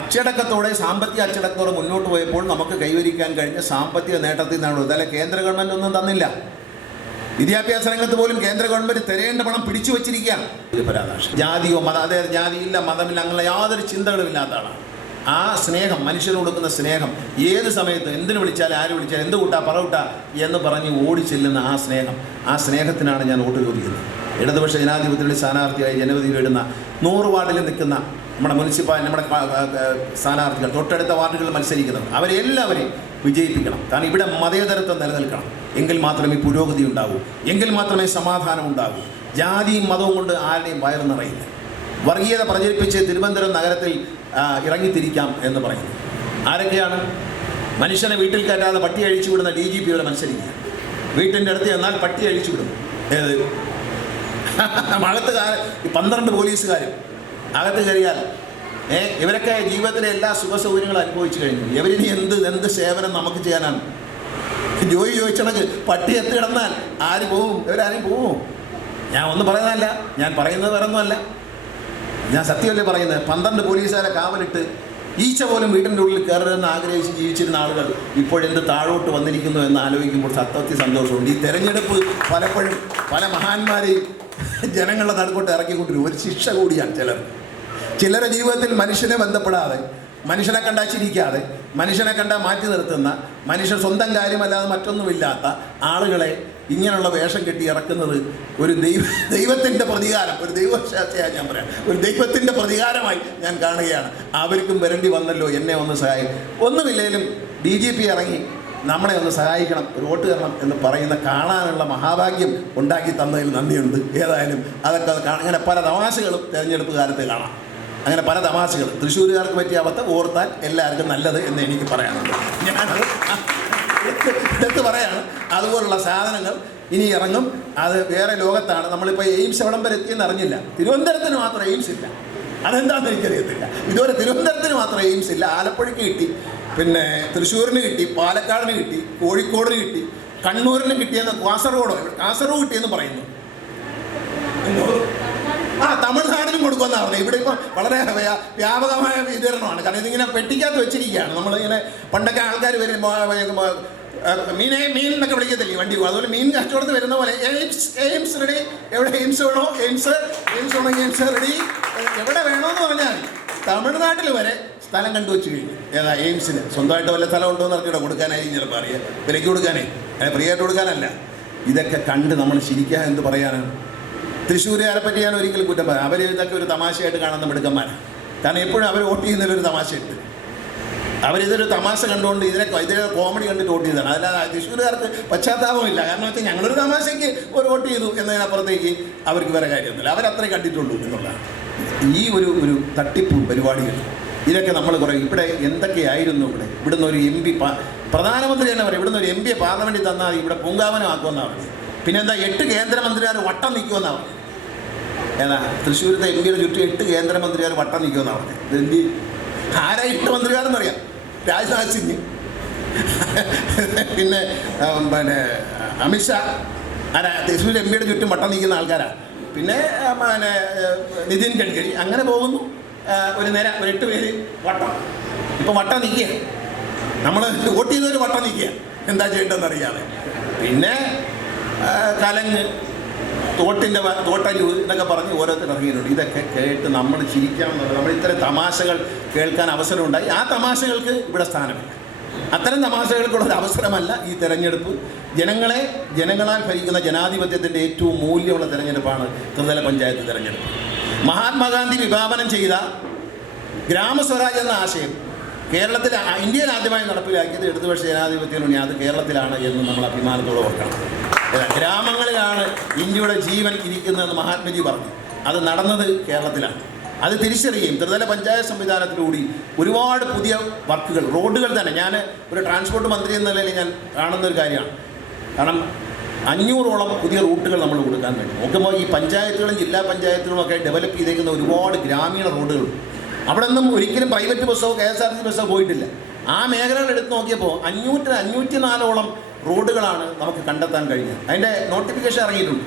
അച്ചടക്കത്തോടെ സാമ്പത്തിക അച്ചടക്കത്തോടെ മുന്നോട്ട് പോയപ്പോൾ നമുക്ക് കൈവരിക്കാൻ കഴിഞ്ഞ സാമ്പത്തിക നേട്ടത്തിൽ നിന്നാണ് ഇതല്ല കേന്ദ്ര ഗവൺമെന്റ് ഒന്നും തന്നില്ല. വിദ്യാഭ്യാസ രംഗത്ത് പോലും കേന്ദ്ര ഗവൺമെന്റ് തിരയേണ്ട പണം പിടിച്ചു വച്ചിരിക്കുകയാണ്. പരാമർശം. ജാതിയോ മത അതായത് ജാതിയില്ല മതമില്ല അങ്ങനെ യാതൊരു ചിന്തകളും ഇല്ലാത്ത ആളാണ്. ആ സ്നേഹം മനുഷ്യന് കൊടുക്കുന്ന സ്നേഹം ഏത് സമയത്ത് എന്തിനു വിളിച്ചാലും ആര് വിളിച്ചാലും എന്ത് കൂട്ടാ പറവിട്ടാ എന്ന് പറഞ്ഞ് ഓടി ചെല്ലുന്ന ആ സ്നേഹം. ആ സ്നേഹത്തിനാണ് ഞാൻ വോട്ട് ചോദിക്കുന്നത്. ഇടതുപക്ഷ ജനാധിപത്യത്തിന്റെ സ്ഥാനാർത്ഥിയായി ജനവധി വേടുന്ന നൂറ് വാർഡിൽ നിൽക്കുന്ന നമ്മുടെ മുനിസിപ്പാൽ നമ്മുടെ സ്ഥാനാർത്ഥികൾ തൊട്ടടുത്ത വാർഡുകളിൽ മത്സരിക്കുന്നത് അവരെല്ലാവരെയും വിജയിപ്പിക്കണം. കാരണം ഇവിടെ മതേതരത്വം നിലനിൽക്കണം. എങ്കിൽ മാത്രമേ പുരോഗതി ഉണ്ടാകൂ എങ്കിൽ മാത്രമേ സമാധാനം ഉണ്ടാകൂ ജാതിയും മതവും കൊണ്ട് ആരുടെയും വയറ് നിറയില്ല. വർഗീയത പ്രചരിപ്പിച്ച് തിരുവനന്തപുരം നഗരത്തിൽ ഇറങ്ങിത്തിരിക്കാം എന്ന് പറയുന്നു. ആരൊക്കെയാണ്? മനുഷ്യനെ വീട്ടിൽ കയറ്റാതെ പട്ടി അഴിച്ചു വിടുന്ന ഡി ജി പിയുടെ മത്സരിക്കുക. വീട്ടിന്റെ അടുത്ത് ചെന്നാൽ പട്ടി അഴിച്ചു വിടും. ഏത്? *laughs* മഴത്തുകാർ പന്ത്രണ്ട് പോലീസുകാരും. അകത്ത് കയറിയാൽ ഏ ഇവരൊക്കെ ജീവിതത്തിലെ എല്ലാ സുഖ സൗകര്യങ്ങളും അനുഭവിച്ചു കഴിഞ്ഞു. ഇവരിനി എന്ത് എന്ത് സേവനം നമുക്ക് ചെയ്യാനാണ്? ജോലി ചോദിച്ചണക്ക് പട്ടി എത്തി കിടന്നാൽ ആര് പോവും? ഇവരാരും പോവും? ഞാൻ ഒന്നും പറയുന്നതല്ല. ഞാൻ പറയുന്നത് വേറെ ഒന്നുമല്ല ഞാൻ സത്യമല്ലേ പറയുന്നത്? പന്ത്രണ്ട് പോലീസുകാരെ കാവലിട്ട് ഈച്ച പോലും വീടിന്റെ ഉള്ളിൽ കയറരുതെന്ന് ആഗ്രഹിച്ച് ജീവിച്ചിരുന്ന ആളുകൾ ഇപ്പോഴെന്ത് താഴോട്ട് വന്നിരിക്കുന്നു എന്ന് ആലോചിക്കുമ്പോൾ സത്യത്തിൽ സന്തോഷമുണ്ട്. ഈ തെരഞ്ഞെടുപ്പ് പലപ്പോഴും പല മഹാന്മാരെയും ജനങ്ങളുടെ നടുക്കോട്ട് ഇറക്കിക്കൊണ്ടിരും ഒരു ശിക്ഷ കൂടിയാണ് ചിലർ ചിലരുടെ ജീവിതത്തിൽ മനുഷ്യനെ ബന്ധപ്പെടാതെ മനുഷ്യനെ കണ്ടാൽ ചിരിക്കാതെ മനുഷ്യനെ കണ്ട മാറ്റി നിർത്തുന്ന മനുഷ്യൻ സ്വന്തം കാര്യമല്ലാതെ മറ്റൊന്നുമില്ലാത്ത ആളുകളെ ഇങ്ങനെയുള്ള വേഷം കെട്ടി ഇറക്കുന്നത് ഒരു ദൈവ ദൈവത്തിന്റെ പ്രതികാരം ഒരു ദൈവശാസ്ത്രയായി ഞാൻ പറയാം ഒരു ദൈവത്തിന്റെ പ്രതികാരമായി ഞാൻ കാണുകയാണ്. അവർക്കും വരേണ്ടി വന്നല്ലോ എന്നെ ഒന്ന് സഹായി. ഒന്നുമില്ലെങ്കിലും ഡി ജി പി ഇറങ്ങി നമ്മളെ ഒന്ന് സഹായിക്കണം ഒരു വോട്ട് തരണം എന്ന് പറയുന്ന കാണാനുള്ള മഹാഭാഗ്യം ഉണ്ടാക്കി തന്നതിൽ നന്ദിയുണ്ട്. ഏതായാലും അതൊക്കെ അങ്ങനെ പല തമാശകളും തിരഞ്ഞെടുപ്പ് കാലത്ത് കാണാം. അങ്ങനെ പല തമാശകൾ. തൃശ്ശൂരുകാർക്ക് പറ്റിയ അബദ്ധം ഓർത്താൽ എല്ലാവർക്കും നല്ലത് എന്ന് എനിക്ക് പറയാനുണ്ട്. ഞാനത് എടുത്ത് പറയാണ്. അതുപോലുള്ള സാധനങ്ങൾ ഇനി ഇറങ്ങും. അത് വേറെ ലോകത്താണ്. നമ്മളിപ്പോൾ എയിംസ് എവിടം വരെ എത്തിയെന്ന് അറിഞ്ഞില്ല. തിരുവനന്തപുരത്തിന് മാത്രം എയിംസ് ഇല്ല. അതെന്താണെന്ന് എനിക്കറിയത്തില്ല. ഇതുവരെ തിരുവനന്തപുരത്തിന് മാത്രം എയിംസ് ഇല്ല. ആലപ്പുഴയ്ക്ക് കിട്ടി. പിന്നെ തൃശ്ശൂരിന് കിട്ടി. പാലക്കാടിന് കിട്ടി. കോഴിക്കോടിന് കിട്ടി. കണ്ണൂരിന് കിട്ടിയെന്ന് കാസർഗോഡോ? കാസർഗോഡ് കിട്ടിയെന്ന് പറയുന്നു. ആ തമിഴ്നാടിനും കൊടുക്കുമെന്ന് പറഞ്ഞു ഇവിടെ ഇപ്പോൾ വളരെ വ്യാ- വ്യാപകമായ വിതരണമാണ്. കാരണം ഇതിങ്ങനെ പെട്ടിക്കകത്ത് വെച്ചിരിക്കുകയാണ്. നമ്മളിങ്ങനെ പണ്ടൊക്കെ ആൾക്കാർ വരും മോ- മോ- ആ, മീനെ മീൻ എന്നൊക്കെ വിളിക്കത്തില്ലേ വണ്ടി? പോകും അതുപോലെ മീൻ കച്ചവടത്ത് വരുന്ന പോലെ എയിംസ് എയിംസ് റെഡി എവിടെ എയിംസ് വേണോ? എയിംസ്. എയിംസ് വേണോ? എയിംസ് റെഡി എവിടെ വേണമെന്ന് പറഞ്ഞാൽ തമിഴ്നാട്ടിൽ വരെ സ്ഥലം കണ്ടു വെച്ച് കഴിഞ്ഞു. ഏതാ എയിംസിന്? സ്വന്തമായിട്ട് വല്ല സ്ഥലം ഉണ്ടോ എന്ന് അറിഞ്ഞൂടെ. കൊടുക്കാനായിരിക്കും ചിലപ്പോൾ അറിയാം. വിലയ്ക്ക് കൊടുക്കാനേ. ഫ്രീ ആയിട്ട് കൊടുക്കാനല്ല. ഇതൊക്കെ കണ്ട് നമ്മൾ ശരിക്കാൻ എന്ത് പറയാനാണ്? തൃശ്ശൂരുകാരെ പറ്റി ഞാൻ ഒരിക്കലും കുറ്റം പറയാം. അവർ ഇതൊക്കെ ഒരു തമാശയായിട്ട് കാണുന്ന മിടുക്കന്മാരാണ് കാരണം എപ്പോഴും അവർ വോട്ട് ചെയ്യുന്നതിൽ ഒരു തമാശയുണ്ട് അവരിതൊരു തമാശ കണ്ടുകൊണ്ട് ഇതിനെ ഇതിനെ കോമഡി കണ്ടിട്ട് വോട്ട് ചെയ്തതാണ്. അല്ലാതെ തൃശ്ശൂരുകാർക്ക് പശ്ചാത്താപമില്ല കാരണം വെച്ചാൽ ഞങ്ങളൊരു തമാശയ്ക്ക് ഒരു വോട്ട് ചെയ്തു എന്നതിനപ്പുറത്തേക്ക് അവർക്ക് വേറെ കാര്യമൊന്നുമില്ല. അവരത്രേ കണ്ടിട്ടുള്ളൂ എന്നുള്ളതാണ്. ഈ ഒരു ഒരു തട്ടിപ്പ് പരിപാടികൾ ഇതൊക്കെ നമ്മൾ കുറേ ഇവിടെ എന്തൊക്കെയായിരുന്നു ഇവിടെ? ഇവിടുന്ന് ഒരു എം പി പ്രധാനമന്ത്രി തന്നെ പറയും ഇവിടുന്ന് ഒരു എം പിയെ പാർലമെന്റിൽ തന്നാൽ ഇവിടെ പൂങ്കാവനമാക്കുമെന്നാണ് പിന്നെന്താ എട്ട് കേന്ദ്രമന്ത്രിമാർ വട്ടം നിൽക്കുമെന്നാണ് പറഞ്ഞത് ഏതാ തൃശ്ശൂരത്തെ എം പിയുടെ ചുറ്റും എട്ട് കേന്ദ്രമന്ത്രിമാർ വട്ടം നിൽക്കുമെന്നാണ് പറഞ്ഞത് ഇതെന്തി ആരാ എട്ട് മന്ത്രിമാരെന്നറിയാം രാജ്നാഥ് സിംഗ് പിന്നെ പിന്നെ അമിത്ഷാ ആരാ തൃശ്ശൂർ എം പിയുടെ ചുറ്റും വട്ടം നിൽക്കുന്ന ആൾക്കാരാണ് പിന്നെ പിന്നെ നിതിൻ ഗഡ്കരി. അങ്ങനെ പോകുന്നു. ഒരു നേര ഒരു എട്ട് പേര് വട്ടം. ഇപ്പം വട്ടം നിൽക്കുക നമ്മൾ വോട്ട് ചെയ്തൊരു വട്ടം നിൽക്കുക എന്താ ചെയ്യേണ്ടതെന്ന് അറിയാതെ പിന്നെ കലങ്ങ് തോട്ടിന്റെ വ- എന്നൊക്കെ പറഞ്ഞ് ഓരോരുത്തർ ഇറങ്ങിയിട്ടുണ്ട്. ഇതൊക്കെ കേട്ട് നമ്മൾ ചിരിക്കാമെന്നുള്ളത് നമ്മൾ ഇത്തരം തമാശകൾ കേൾക്കാൻ അവസരമുണ്ടായി. ആ തമാശകൾക്ക് ഇവിടെ സ്ഥാനമില്ല. അത്തരം തമാശകൾക്കുള്ള ഒരു അവസരമല്ല ഈ തെരഞ്ഞെടുപ്പ്. ജനങ്ങളെ ജനങ്ങളാൽ ഭരിക്കുന്ന ജനാധിപത്യത്തിന്റെ ഏറ്റവും മൂല്യമുള്ള തെരഞ്ഞെടുപ്പാണ് ത്രിതല പഞ്ചായത്ത് തെരഞ്ഞെടുപ്പ്. മഹാത്മാഗാന്ധി വിഭാവനം ചെയ്ത ഗ്രാമസ്വരാജ് എന്ന ആശയം കേരളത്തിൽ ഇന്ത്യയിൽ ആദ്യമായി നടപ്പിലാക്കിയത് ഇടതുപക്ഷ ജനാധിപത്യ ജനാധിപത്യമുണ്ട് അത് കേരളത്തിലാണ് എന്ന് നമ്മൾ അഭിമാനത്തോടെ ഓർക്കണം. ഗ്രാമങ്ങളിലാണ് ഇന്ത്യയുടെ ജീവൻ ഇരിക്കുന്നതെന്ന് മഹാത്മജി പറഞ്ഞു. അത് നടന്നത് കേരളത്തിലാണ്. അത് തിരിച്ചറിയുകയും ത്രിതല പഞ്ചായത്ത് സംവിധാനത്തിലൂടി ഒരുപാട് പുതിയ വർക്കുകൾ റോഡുകൾ തന്നെ. ഞാൻ ഒരു ട്രാൻസ്പോർട്ട് മന്ത്രി എന്ന നിലയിൽ ഞാൻ കാണുന്ന ഒരു കാര്യമാണ്. കാരണം അഞ്ഞൂറോളം പുതിയ റൂട്ടുകൾ നമ്മൾ കൊടുക്കാൻ വേണ്ടി നോക്കുമ്പോൾ ഈ പഞ്ചായത്തുകളും ജില്ലാ പഞ്ചായത്തുകളും ഒക്കെ ഡെവലപ്പ് ചെയ്തേക്കുന്ന ഒരുപാട് ഗ്രാമീണ റോഡുകളുണ്ട് അവിടെ നിന്നും ഒരിക്കലും private ബസ്സോ K S R T C ബസ്സോ പോയിട്ടില്ല. ആ മേഖലകൾ എടുത്ത് നോക്കിയപ്പോൾ അഞ്ഞൂറ്റി അഞ്ഞൂറ്റി നാലോളം റോഡുകളാണ് നമുക്ക് കണ്ടെത്താൻ കഴിഞ്ഞത്. അതിന്റെ നോട്ടിഫിക്കേഷൻ ഇറങ്ങിയിട്ടുണ്ട്.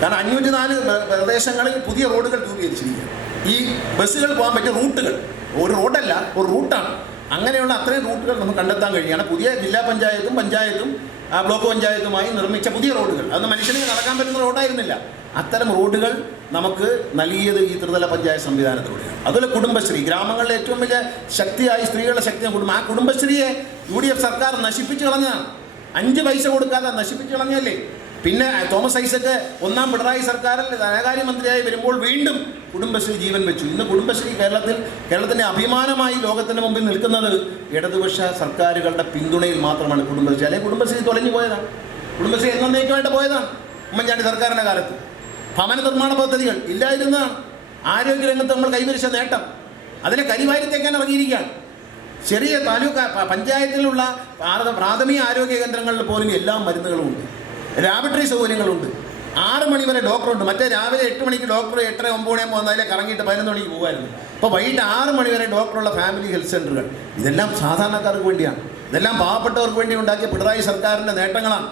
കാരണം അഞ്ഞൂറ്റി നാല് പ്രദേശങ്ങളിൽ പുതിയ റോഡുകൾ രൂപീകരിച്ചിരിക്കുക ഈ ബസ്സുകൾ പോകാൻ പറ്റിയ റൂട്ടുകൾ. ഒരു റോഡല്ല ഒരു റൂട്ടാണ്. അങ്ങനെയുള്ള അത്രയും റൂട്ടുകൾ നമുക്ക് കണ്ടെത്താൻ കഴിയുകയാണ്. പുതിയ ജില്ലാ പഞ്ചായത്തും പഞ്ചായത്തും ആ, ബ്ലോക്ക് പഞ്ചായത്തുമായി നിർമ്മിച്ച പുതിയ റോഡുകൾ. അന്ന് മനുഷ്യന് നടക്കാൻ പറ്റുന്ന റോഡായിരുന്നില്ല. അത്തരം റോഡുകൾ നമുക്ക് നൽകിയത് ഈ ത്രിതല പഞ്ചായത്ത് സംവിധാനത്തിലൂടെയാണ്. അതുപോലെ കുടുംബശ്രീ. ഗ്രാമങ്ങളിലെ ഏറ്റവും വലിയ ശക്തിയായി സ്ത്രീകളുടെ ശക്തിയാണ് കുടുംബം ആ കുടുംബശ്രീയെ യു സർക്കാർ നശിപ്പിച്ചു കളഞ്ഞതാണ്. അഞ്ച് പൈസ കൊടുക്കാതെ നശിപ്പിച്ചു കളഞ്ഞല്ലേ പിന്നെ തോമസ് ഐസക്ക് ഒന്നാം പിണറായി സർക്കാരിൽ ധനകാര്യമന്ത്രിയായി വരുമ്പോൾ വീണ്ടും കുടുംബശ്രീ ജീവൻ വെച്ചു. ഇന്ന് കുടുംബശ്രീ കേരളത്തിൽ കേരളത്തിന്റെ അഭിമാനമായി ലോകത്തിന്റെ മുമ്പിൽ നിൽക്കുന്നത് ഇടതുപക്ഷ സർക്കാരുകളുടെ പിന്തുണയിൽ മാത്രമാണ് കുടുംബശ്രീ. അല്ലെങ്കിൽ കുടുംബശ്രീ തൊലഞ്ഞു പോയതാണ് കുടുംബശ്രീ എന്നേക്കുമായിട്ട് പോയതാണ് ഉമ്മൻചാണ്ടി സർക്കാരിന്റെ കാലത്ത്. ഭവന നിർമ്മാണ പദ്ധതികൾ ഇല്ലായിരുന്നതാണ് ആരോഗ്യരംഗത്ത് നമ്മൾ കൈവരിച്ച നേട്ടം. അതിനെ കരിവാരിത്തേക്കാൻ ഇറങ്ങിയിരിക്കുകയാണ്. ചെറിയ താലൂക്ക് പഞ്ചായത്തിലുള്ള പ്രാഥമിക ആരോഗ്യ കേന്ദ്രങ്ങളിൽ പോലും എല്ലാ മരുന്നുകളും ഉണ്ട്. ലാബറട്ടറി സൗകര്യങ്ങളുണ്ട്. ആറ് മണി വരെ ഡോക്ടറുണ്ട്. മറ്റേ രാവിലെ എട്ട് മണിക്ക് ഡോക്ടർ എട്ടര ഒമ്പത് മണിയാകുമ്പോൾ വന്നാലേ കറങ്ങിയിട്ട് പതിനൊന്ന് മണിക്ക് പോകുമായിരുന്നു. ഇപ്പോൾ വൈകിട്ട് ആറ് മണി വരെ ഡോക്ടറുള്ള ഫാമിലി ഹെൽത്ത് സെന്ററുകൾ ഇതെല്ലാം സാധാരണക്കാർക്ക് വേണ്ടിയാണ്. ഇതെല്ലാം പാവപ്പെട്ടവർക്ക് വേണ്ടി ഉണ്ടാക്കിയ പിണറായി സർക്കാരിന്റെ നേട്ടങ്ങളാണ്.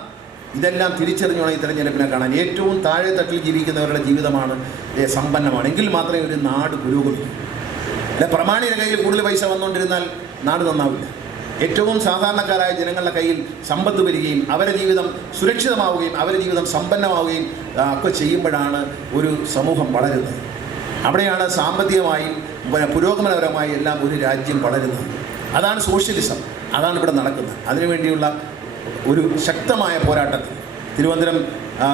ഇതെല്ലാം തിരിച്ചറിഞ്ഞോണം ഈ തെരഞ്ഞെടുപ്പിനെ കാണാൻ. ഏറ്റവും താഴെ തട്ടിൽ ജീവിക്കുന്നവരുടെ ജീവിതമാണ് സമ്പന്നമാണ്. എങ്കിൽ മാത്രമേ ഒരു നാട് പുരോഗമിക്കൂ. അല്ല പ്രമാണിയുടെ കയ്യിൽ കൂടുതൽ പൈസ വന്നുകൊണ്ടിരുന്നാൽ നാട് നന്നാവില്ല. ഏറ്റവും സാധാരണക്കാരായ ജനങ്ങളുടെ കയ്യിൽ സമ്പത്ത് വരികയും അവരുടെ ജീവിതം സുരക്ഷിതമാവുകയും അവരുടെ ജീവിതം സമ്പന്നമാവുകയും ഒക്കെ ചെയ്യുമ്പോഴാണ് ഒരു സമൂഹം വളരുന്നത്. അവിടെയാണ് സാമ്പത്തികമായും പുരോഗമനപരമായും എല്ലാം ഒരു രാജ്യം വളരുന്നത്. അതാണ് സോഷ്യലിസം. അതാണ് ഇവിടെ നടക്കുന്നത്. അതിനുവേണ്ടിയുള്ള ഒരു ശക്തമായ പോരാട്ടത്തിൽ തിരുവനന്തപുരം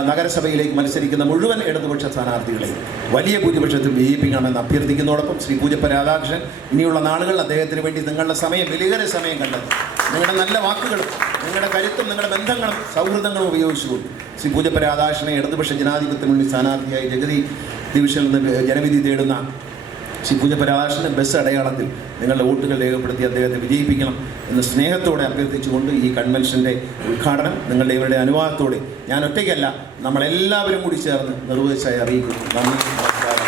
നഗരസഭയിലേക്ക് മത്സരിക്കുന്ന മുഴുവൻ ഇടതുപക്ഷ സ്ഥാനാർത്ഥികളെ വലിയ ഭൂരിപക്ഷത്തിൽ വിജയിപ്പിക്കണമെന്ന് അഭ്യർത്ഥിക്കുന്നതോടൊപ്പം ശ്രീ പൂജപ്പ രാധാകൃഷ്ണൻ ഇനിയുള്ള നാളുകൾ അദ്ദേഹത്തിന് വേണ്ടി നിങ്ങളുടെ സമയം വിലയേറെ സമയം കണ്ടത് നിങ്ങളുടെ നല്ല വാക്കുകളും നിങ്ങളുടെ കരുത്തും നിങ്ങളുടെ ബന്ധങ്ങളും സൗഹൃദങ്ങളും ഉപയോഗിച്ചുകൊണ്ട് ശ്രീ പൂജപ്പ രാധാകൃഷ്ണനെ ഇടതുപക്ഷ ജനാധിപത്യ മുന്നണി സ്ഥാനാർത്ഥിയായി ജഗതി ഡിവിഷനിൽ നിന്ന് ജനവിധി തേടുന്ന ശ്രീ രാധാകൃഷ്ണന്റെ ബസ് അടയാളത്തിൽ നിങ്ങളുടെ വോട്ടുകൾ രേഖപ്പെടുത്തി അദ്ദേഹത്തെ വിജയിപ്പിക്കണം എന്ന് സ്നേഹത്തോടെ അഭ്യർത്ഥിച്ചുകൊണ്ട് ഈ കൺവെൻഷന്റെ ഉദ്ഘാടനം നിങ്ങളുടെ ഇവരുടെ അനുവാദത്തോടെ ഞാൻ ഒറ്റയ്ക്കല്ല നമ്മളെല്ലാവരും കൂടി ചേർന്ന് നിർവഹിച്ചായി അറിയിക്കുന്നു. നന്ദി നമസ്കാരം.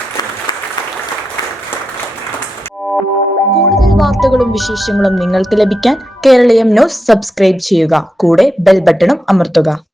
കൂടുതൽ വാർത്തകളും വിശേഷങ്ങളും നിങ്ങൾക്ക് ലഭിക്കാൻ കേരളീയം ന്യൂസ് സബ്സ്ക്രൈബ് ചെയ്യുക. കൂടെ ബെൽ ബട്ടണും അമർത്തുക.